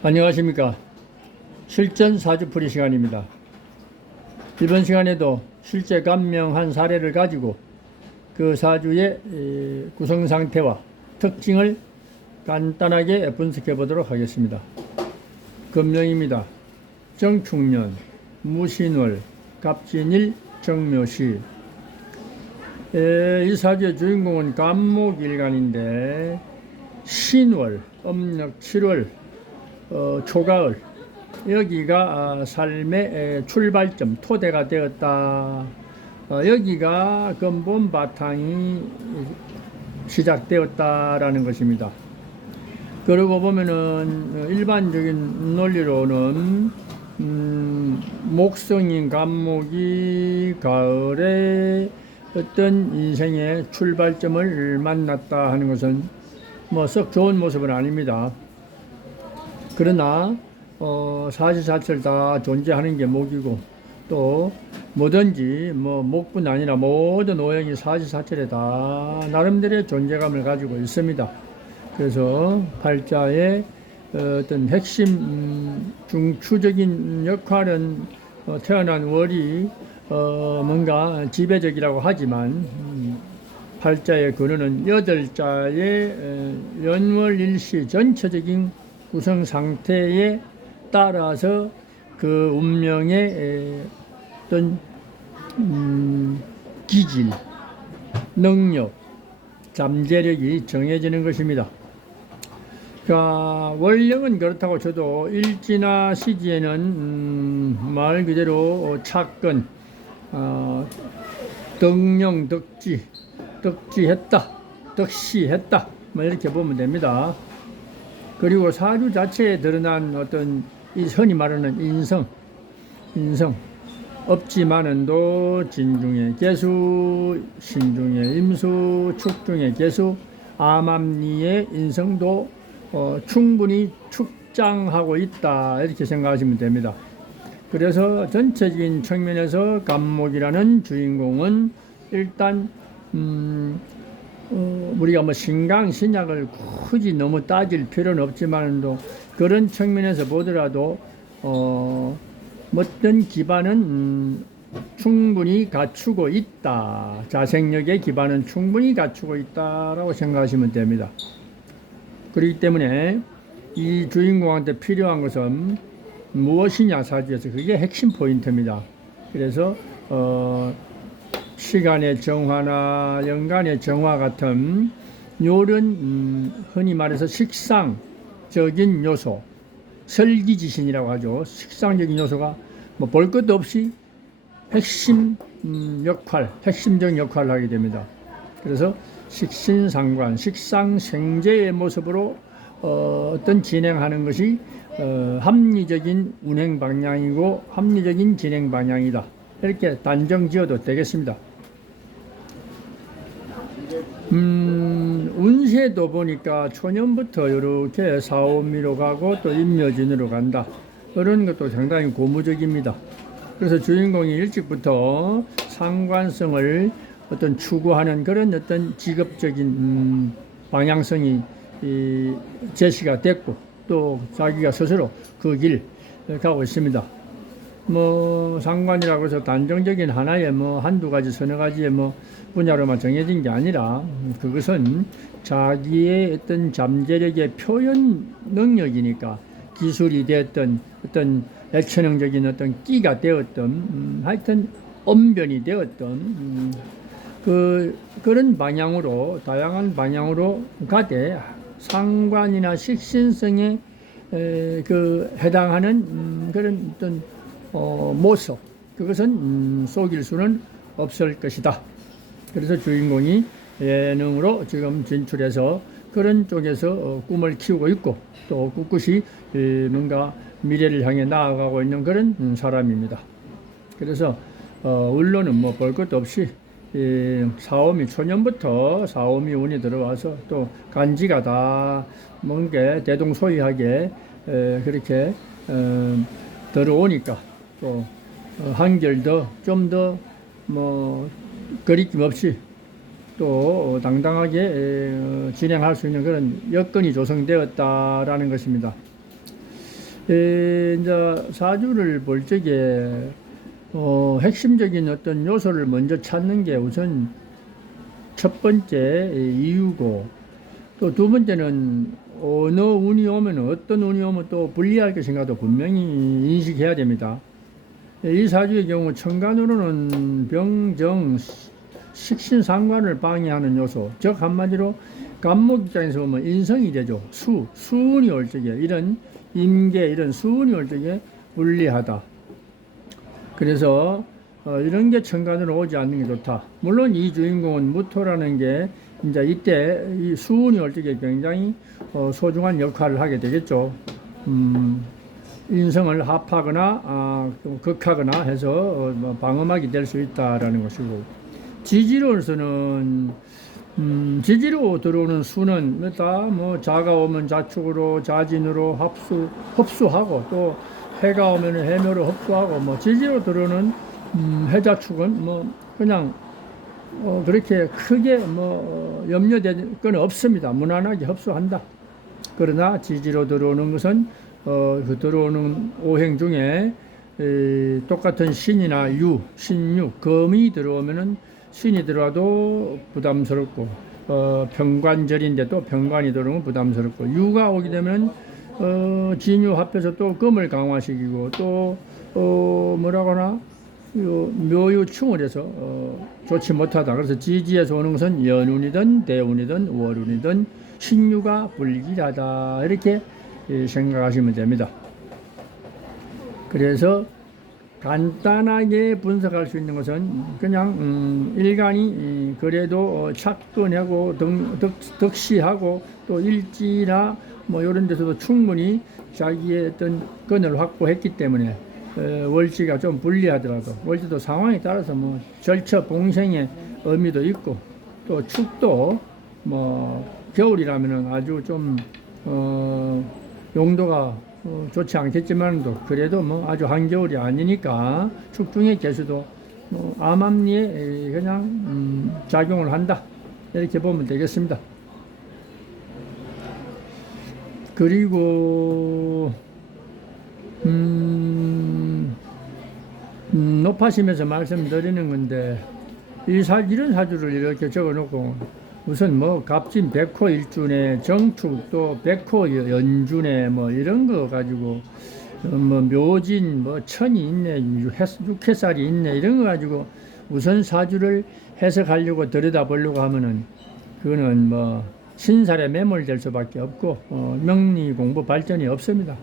안녕하십니까. 실전 사주풀이 시간입니다. 이번 시간에도 실제 감명한 사례를 가지고 그 사주의 에, 구성 상태와 특징을 간단하게 분석해 보도록 하겠습니다. 금령입니다. 정축년, 무신월, 갑진일, 정묘시. 에, 이 사주의 주인공은 간목일간인데 신월, âm력 7월, 어, 초가을 여기가 아, 삶의 에, 출발점 토대가 되었다. 어, 여기가 근본 바탕이 시작되었다라는 것입니다. 그러고 보면은 어, 일반적인 논리로는 음, 목성인 간목이 가을에 어떤 인생의 출발점을 만났다 하는 것은 뭐 썩 좋은 모습은 아닙니다. 그러나 어, 사실 자체를 다 존재하는 게 목이고 또 뭐든지 뭐 목뿐 아니라 모든 오행이 사실 자체에 다 나름대로의 존재감을 가지고 있습니다. 그래서 팔자의 어, 어떤 핵심 음, 중추적인 역할은 어, 태어난 월이 어, 뭔가 지배적이라고 하지만 음, 팔자의 근원은 여덟 자의 어, 연월일시 전체적인 구성 상태에 따라서 그 운명의 에, 어떤 음, 기질, 능력, 잠재력이 정해지는 것입니다. 그러니까 원령은 그렇다고 쳐도 일지나 시지에는 음, 말 그대로 착근, 어, 덕령, 덕지, 덕지했다, 덕시했다, 뭐 이렇게 보면 됩니다. 그리고 사주 자체에 드러난 어떤 이 흔히 말하는 인성, 인성, 업지만은도 진중에 개수, 신중에 임수, 축중에 개수, 암암리의 인성도 어, 충분히 축장하고 있다 이렇게 생각하시면 됩니다. 그래서 전체적인 측면에서 감목이라는 주인공은 일단 음, 어, 우리가 뭐 신강 신약을 굳이 너무 따질 필요는 없지만도 그런 측면에서 보더라도 어, 어떤 기반은 음, 충분히 갖추고 있다. 자생력의 기반은 충분히 갖추고 있다라고 생각하시면 됩니다. 그렇기 때문에 이 주인공한테 필요한 것은 무엇이냐 사주에서 그게 핵심 포인트입니다. 그래서 어, 시간의 정화나 연간의 정화 같은 요런 음, 흔히 말해서 식상적인 요소, 설기지신이라고 하죠. 식상적인 요소가 뭐 볼 것도 없이 핵심 음, 역할, 핵심적 역할을 하게 됩니다. 그래서 식신상관, 식상생재의 모습으로 어, 어떤 진행하는 것이 어, 합리적인 운행 방향이고 합리적인 진행 방향이다. 이렇게 단정 지어도 되겠습니다. 음, 운세도 보니까 초년부터 이렇게 사오미로 가고 또 임묘진으로 간다. 그런 것도 상당히 고무적입니다. 그래서 주인공이 일찍부터 상관성을 어떤 추구하는 그런 어떤 직업적인 음, 방향성이 이, 제시가 됐고 또 자기가 스스로 그 길 가고 있습니다. 뭐 상관이라고 해서 단정적인 하나의 뭐 한두 가지 서너 가지의 뭐 분야로만 정해진 게 아니라 그것은 자기의 어떤 잠재력의 표현 능력이니까 기술이 되었던 어떤 액천형적인 어떤 끼가 되었던 음, 하여튼 언변이 되었던 음, 그 그런 방향으로 다양한 방향으로 가되 상관이나 식신성에 에, 그 해당하는 음, 그런 어떤 어, 모습 그것은 음, 속일 수는 없을 것이다. 그래서 주인공이 예능으로 지금 진출해서 그런 쪽에서 어, 꿈을 키우고 있고 또 꿋꿋이 에, 뭔가 미래를 향해 나아가고 있는 그런 음, 사람입니다. 그래서 어, 언론은 뭐 볼 것도 없이 이 사오미 초년부터 사오미 운이 들어와서 또 간지가 다 뭔게 대동소이하게 에, 그렇게 어, 들어오니까 또 어, 한결 더 좀 더 뭐 거리낌 없이 또 당당하게 에, 어, 진행할 수 있는 그런 여건이 조성되었다라는 것입니다. 에, 이제 사주를 볼 적에 어, 핵심적인 어떤 요소를 먼저 찾는 게 우선 첫 번째 이유고 또 두 번째는 어느 운이 오면 어떤 운이 오면 또 불리할 것인가도 분명히 인식해야 됩니다. 이 사주의 경우 천간으로는 병정 식신 상관을 방해하는 요소 즉 한마디로 간목 입장에서 보면 인성이 되죠. 수 수운이 올 적에 이런 임계 이런 수운이 올 적에 불리하다. 그래서 어, 이런 게 천간으로 오지 않는 게 좋다. 물론 이 주인공은 무토라는 게 이제 이때 이 수운이 올 적에 굉장히 어, 소중한 역할을 하게 되겠죠. 음, 인성을 합하거나 아, 좀 극하거나 해서 어, 뭐 방어막이 될 수 있다라는 것이고 지지로서는 음, 지지로 들어오는 수는 몇다뭐 자가 오면 자축으로 자진으로 합수 흡수하고 또 해가 오면 해묘로 흡수하고 뭐 지지로 들어오는 음, 해자축은 뭐 그냥 어, 그렇게 크게 뭐 어, 염려될 건 없습니다. 무난하게 흡수한다. 그러나 지지로 들어오는 것은 어, 그 들어오는 오행 중에 에, 똑같은 신이나 유, 신유, 금이 들어오면은 신이 들어와도 부담스럽고 어, 병관절인데도 병관이 들어오면 부담스럽고 유가 오게 되면 어, 진유 합해서 또 금을 강화시키고 또 어, 뭐라거나 요 묘유충을 해서 어, 좋지 못하다. 그래서 지지에서 오는 것은 연운이든 대운이든 월운이든 신유가 불길하다 이렇게 예, 생각하시면 됩니다. 그래서 간단하게 분석할 수 있는 것은 그냥 음, 일간이 이, 그래도 어, 착근하고 덕, 덕, 덕시하고 또 일지나 뭐 이런 데서도 충분히 자기의 어떤 건을 확보했기 때문에 어, 월지가 좀 불리하더라도 월지도 상황에 따라서 뭐 절처 봉생의 의미도 있고 또 축도 뭐 겨울이라면은 아주 좀 어, 용도가 어, 좋지 않겠지만도 그래도 뭐 아주 한겨울이 아니니까 축중의 개수도 뭐 암암리에 에, 그냥 음, 작용을 한다 이렇게 보면 되겠습니다. 그리고 음, 음, 높아심에서 말씀드리는 건데 이 사, 이런 사주를 이렇게 적어놓고 우선 뭐 갑진 백호 일준에 정축 또 백호 연준에 뭐 이런 거 가지고 어, 뭐 묘진 뭐 천이 있네 육해살이 있네 이런 거 가지고 우선 사주를 해석하려고 들여다보려고 하면은 그거는 뭐 신살에 매몰될 수밖에 없고 어, 명리 공부 발전이 없습니다.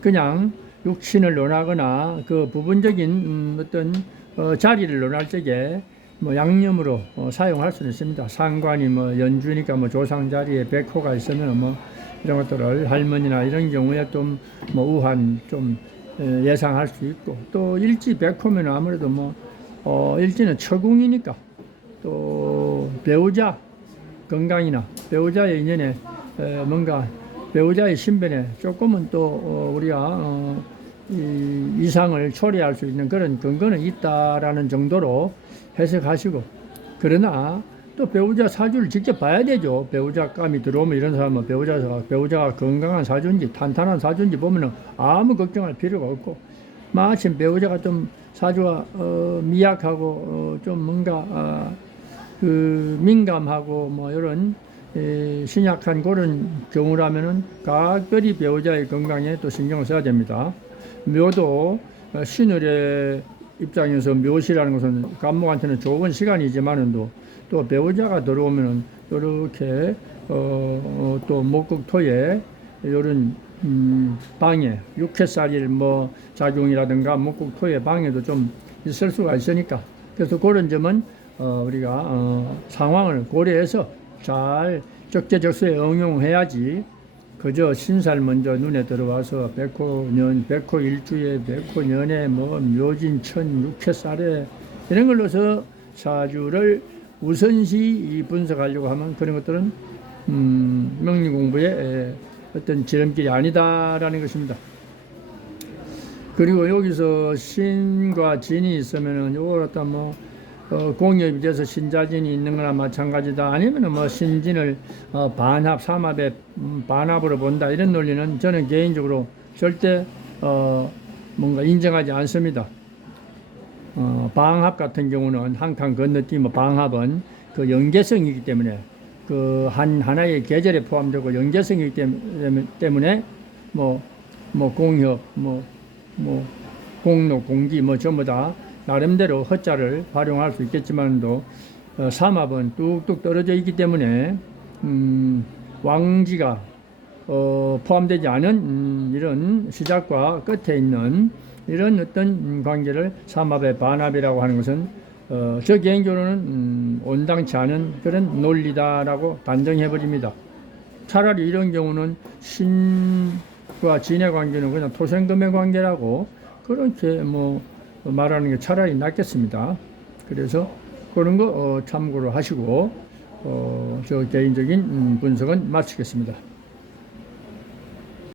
그냥 육신을 논하거나 그 부분적인 음, 어떤 어, 자리를 논할 적에 뭐 양념으로 어, 사용할 수는 있습니다. 상관이 뭐 연주니까 뭐 조상 자리에 백호가 있으면 뭐 이런 것들을 할머니나 이런 경우에 좀 뭐 우한 좀 에, 예상할 수 있고 또 일지 백호면 아무래도 뭐 어, 일지는 처궁이니까 또 배우자 건강이나 배우자의 인연에 에, 뭔가 배우자의 신변에 조금은 또 어, 우리가 어, 이, 이상을 초래할 수 있는 그런 근거는 있다라는 정도로 해석하시고 그러나 또 배우자 사주를 직접 봐야 되죠. 배우자 감이 들어오면 이런 사람은 배우자가 배우자가 건강한 사주인지 탄탄한 사주인지 보면은 아무 걱정할 필요가 없고 마침 배우자가 좀 사주가 어, 미약하고 어, 좀 뭔가 아, 그 민감하고 뭐 이런 에, 신약한 그런 경우라면은 각별히 배우자의 건강에 또 신경을 써야 됩니다. 묘도 어, 신월의 입장에서 묘시라는 것은 간목한테는 좋은 시간이지만은도 또 배우자가 들어오면은 이렇게 어, 어, 또 목극토에 이런 음, 방해, 육회살일 뭐 작용이라든가 목극토의 방해도 좀 있을 수가 있으니까. 그래서 그런 점은 어, 우리가 어, 상황을 고려해서 잘 적재적소에 응용해야지 그저 신살 먼저 눈에 들어와서 백호년, 백호일주에, 백호년에 뭐 묘진천, 육회살에 이런 걸로서 사주를 우선시 분석하려고 하면 그런 것들은 음, 명리 공부의 어떤 지름길이 아니다라는 것입니다. 그리고 여기서 신과 진이 있으면은 요걸 갖다 뭐 어, 공업이 돼서 신자진이 있는 거나 마찬가지다. 아니면 뭐 신진을 어, 반합, 삼합에 음, 반합으로 본다. 이런 논리는 저는 개인적으로 절대 어, 뭔가 인정하지 않습니다. 어, 방합 같은 경우는 한 칸 건너뛰면 방합은 그 연계성이기 때문에 그 한 하나의 계절에 포함되고 연계성이기 때문에 뭐, 뭐 공협, 뭐, 뭐 공로, 공기 뭐 전부 다 나름대로 허자를 활용할 수 있겠지만도 어, 삼합은 뚝뚝 떨어져 있기 때문에 음, 왕지가 어, 포함되지 않은 음, 이런 시작과 끝에 있는 이런 어떤 음, 관계를 삼합의 반합이라고 하는 것은 어, 저 개인적으로는 음, 온당치 않은 그런 논리다라고 단정해 버립니다. 차라리 이런 경우는 신과 진의 관계는 그냥 토생금의 관계라고 그렇게 뭐 말하는 게 차라리 낫겠습니다. 그래서 그런 거 어, 참고로 하시고 어, 저 개인적인 음, 분석은 마치겠습니다.